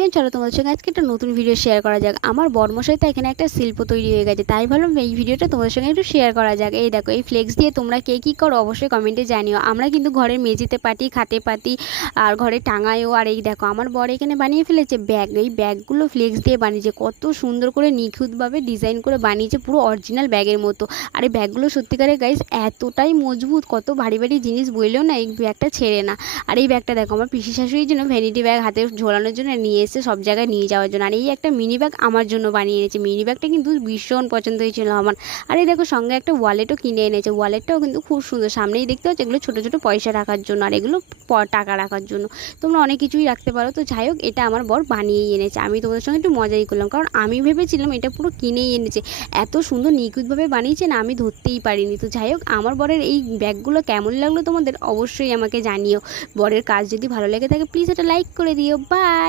Everyone, চলো তোমাদের সঙ্গে আজকে একটা নতুন ভিডিও শেয়ার করা যাক। আমার বরমশাই তো এখানে একটা শিল্প তৈরি হয়ে গেছে, তাই ভাবলাম এই ভিডিওটা তোমাদের সঙ্গে একটু শেয়ার করা যাক। এই দেখো, এই ফ্লেক্স দিয়ে তোমরা কে কী করো অবশ্যই কমেন্টে জানিও। আমরা কিন্তু ঘরের মেঝেতে পাতি, খাতে পাতি, আর ঘরে টাঙায়ও। আর এই দেখো, আমার বর এখানে বানিয়ে ফেলেছে ব্যাগ। এই ব্যাগগুলো ফ্লেক্স দিয়ে বানিয়েছে, কত সুন্দর করে নিখুঁতভাবে ডিজাইন করে বানিয়েছে, পুরো অরিজিনাল ব্যাগের মতো। আর এই ব্যাগগুলো সত্যিকারের গাইস এতটাই মজবুত, কত ভারী ভারী জিনিস বইলেও না এই ব্যাগটা ছেড়ে না। আর এই ব্যাগটা দেখো, আমার পিসি শাশুড়ির জন্য ভ্যানিটি ব্যাগ হাতে ঝোলানোর জন্য নিয়ে এসে সব জায়গায় নিয়ে যাওয়ার জন্য। আর এই একটা মিনি ব্যাগ আমার জন্য বানিয়ে এনেছে। মিনি ব্যাগটা কিন্তু ভীষণ পছন্দ হয়েছিল আমার। আর এই দেখো, সঙ্গে একটা ওয়ালেটও কিনে এনেছে। ওয়ালেটটাও কিন্তু খুব সুন্দর, সামনেই দেখতে হচ্ছে এগুলো ছোটো ছোটো পয়সা রাখার জন্য, আর এগুলো টাকা রাখার জন্য। তোমরা অনেক কিছুই রাখতে পারো। তো যাই হোক, এটা আমার বর বানিয়েই এনেছে। আমি তোমাদের সঙ্গে একটু মজাই করলাম, কারণ আমি ভেবেছিলাম এটা পুরো কিনেই এনেছে। এত সুন্দর নিখুঁতভাবে বানিয়েছে না, আমি ধরতেই পারিনি। তো যাই হোক, আমার বরের এই ব্যাগগুলো কেমন লাগলো তোমাদের অবশ্যই আমাকে জানিও। বরের কাজ যদি ভালো লেগে থাকে প্লিজ এটা লাইক করে দিও। বাই।